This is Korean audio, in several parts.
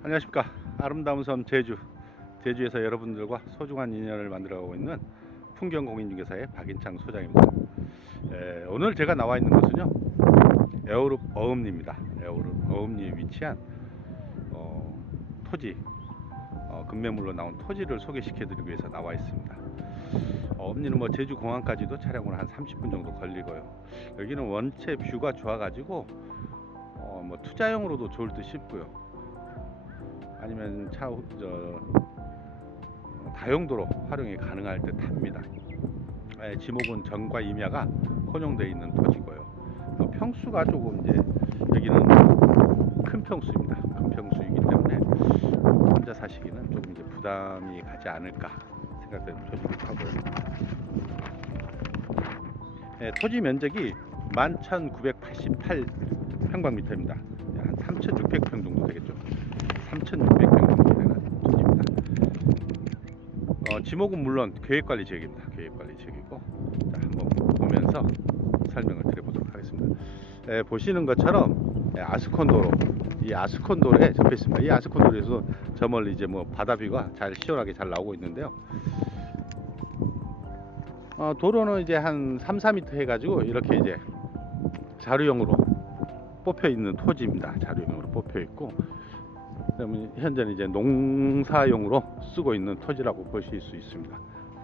안녕하십니까. 아름다운 섬 제주 제주에서 여러분들과 소중한 인연을 만들어가고 있는 풍경공인중개사의 박인창 소장입니다. 에, 오늘 제가 나와 있는 곳은요 에어룹 어음리입니다. 에어룹 어음리에 위치한 어, 토지 어, 금매물로 나온 토지를 소개시켜 드리기 위해서 나와 있습니다. 어음리는 뭐 제주 공항까지도 차량으로 한 30분 정도 걸리고요. 여기는 원체 뷰가 좋아 가지고 어, 뭐 투자용으로도 좋을 듯 싶고요 아니면 차, 후- 저, 어, 다용도로 활용이 가능할 듯 합니다. 예, 지목은 정과 임야가 혼용되어 있는 토지고요. 어, 평수가 조금 이제 여기는 큰 평수입니다. 큰 평수이기 때문에 혼자 사시기는 조금 이제 부담이 가지 않을까 생각되는 토지이기도 하고요. 예, 토지 면적이 11,988 평방미터입니다. 한 3,600평 정도 되겠죠. 3,600평 정도 되는 토지입니다. 어, 지목은 물론 계획관리 지역입니다. 계획관리 지역이고 자, 한번 보면서 설명을 드려보도록 하겠습니다. 예, 보시는 것처럼 예, 아스콘도로 이 아스콘도로에 접해 있습니다. 이 아스콘도로에서 저 멀리 이제 뭐 바다뷰가 잘 시원하게 잘 나오고 있는데요. 어, 도로는 이제 한 3, 4m 해가지고 이렇게 이제 자루형으로 뽑혀 있는 토지입니다. 자루형으로 뽑혀 있고 그러면 현재는 이제 농사용으로 쓰고 있는 토지라고 보실 수 있습니다.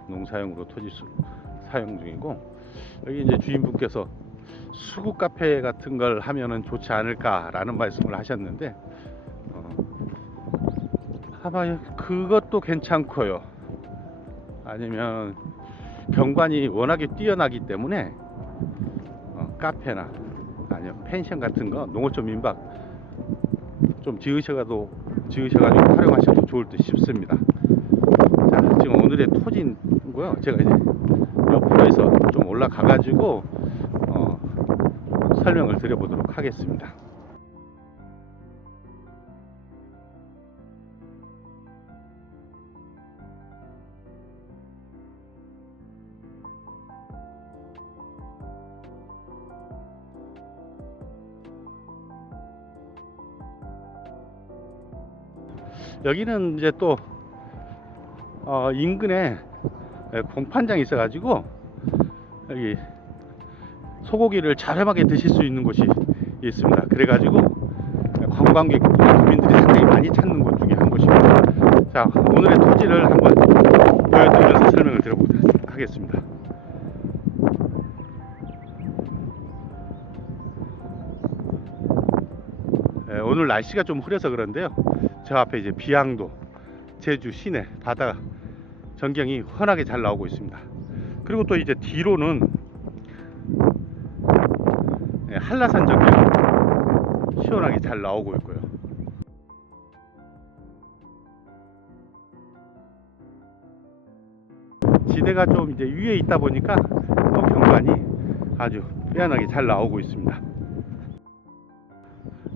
농사용으로 토지 수, 사용 중이고 여기 이제 주인분께서 수국 카페 같은 걸 하면은 좋지 않을까라는 말씀을 하셨는데 어, 아마 그것도 괜찮고요. 아니면 경관이 워낙에 뛰어나기 때문에 어, 카페나 아니면 펜션 같은 거 농어촌 민박 좀 지으셔가도 지으셔가지고 활용하셔도 좋을 듯 싶습니다. 자, 지금 오늘의 토지고요. 제가 이제 옆으로해서 좀 올라가가지고 어, 설명을 드려보도록 하겠습니다. 여기는 이제 또 어, 인근에 예, 공판장이 있어 가지고 여기 소고기를 저렴하게 드실 수 있는 곳이 있습니다. 그래 가지고 관광객 국민들이 상당히 많이 찾는 곳 중에 한 곳입니다. 자 오늘의 토지를 한번 보여드리면서 설명을 드려보도록 하겠습니다. 예, 오늘 날씨가 좀 흐려서 그런데요. 저 앞에 이제 비양도 제주 시내 바다 전경이 환하게 잘 나오고 있습니다. 그리고 또 이제 뒤로는 예, 한라산 전경 시원하게 잘 나오고 있고요. 지대가 좀 이제 위에 있다 보니까 어, 경관이 아주 빼어나게 잘 나오고 있습니다.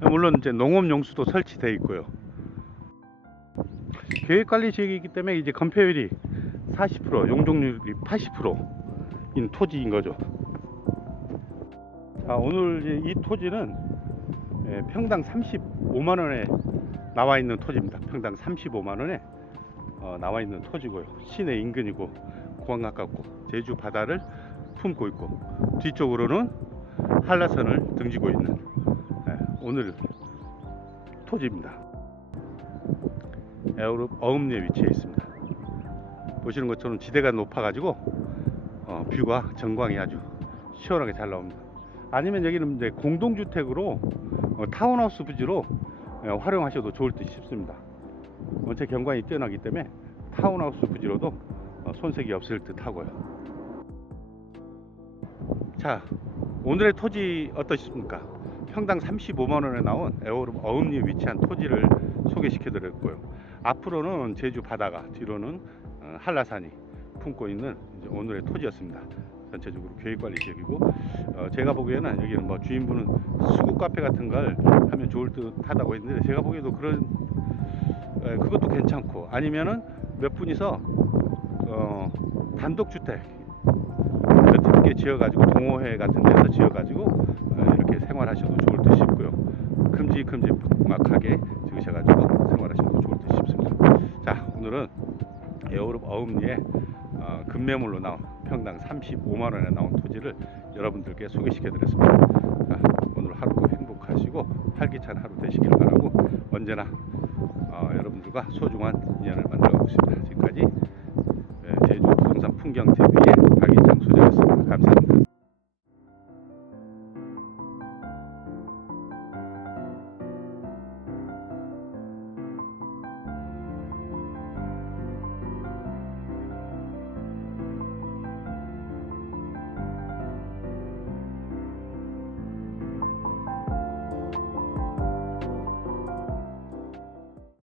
물론 이제 농업용수도 설치되어 있고요. 계획관리 지역이기 때문에 이제 건폐율이 40% 용적률이 80%인 토지인 거죠. 자, 오늘 이 토지는 예, 평당 35만 원에 나와 있는 토지입니다. 평당 35만 원에 어, 나와 있는 토지고요. 시내 인근이고 공항 가깝고 제주 바다를 품고 있고 뒤쪽으로는 한라산을 등지고 있는 예, 오늘 토지입니다. 에어룹 어음리에 위치해 있습니다. 보시는 것처럼 지대가 높아가지고 어, 뷰가 전광이 아주 시원하게 잘 나옵니다. 아니면 여기는 이제 공동주택으로 어, 타운하우스 부지로 어, 활용하셔도 좋을 듯 싶습니다. 원체 경관이 뛰어나기 때문에 타운하우스 부지로도 어, 손색이 없을 듯 하고요. 자, 오늘의 토지 어떠십니까? 평당 35만 원에 나온 에어룹 어음리에 위치한 토지를 소개시켜 드렸고요. 앞으로는 제주 바다가 뒤로는 어, 한라산이 품고 있는 오늘의 토지였습니다. 전체적으로 계획관리 지역이고 어, 제가 보기에는 여기는 뭐 주인분은 수국 카페 같은 걸 하면 좋을 듯 하다고 했는데 제가 보기에도 그런 에, 그것도 괜찮고 아니면은 몇 분이서 어, 단독 주택 쉽게 지어가지고 동호회 같은 데서 지어가지고 어, 이렇게 생활하셔도 좋을 듯 싶고요. 큼직큼직막하게 지으셔가지고 생활하셔도 좋을 듯 싶습니다. 자 오늘은 에어룹 어음리에 어, 금매물로 나온 평당 35만 원에 나온 토지를 여러분들께 소개시켜드렸습니다. 자, 오늘 하루도 행복하시고 활기찬 하루 되시길 바라고 언제나 어, 여러분들과 소중한 인연을 만들어 보겠습니다. 지금까지 네, 제주 부동산 풍경 TV의 이상기 장수재였습니다. 감사합니다.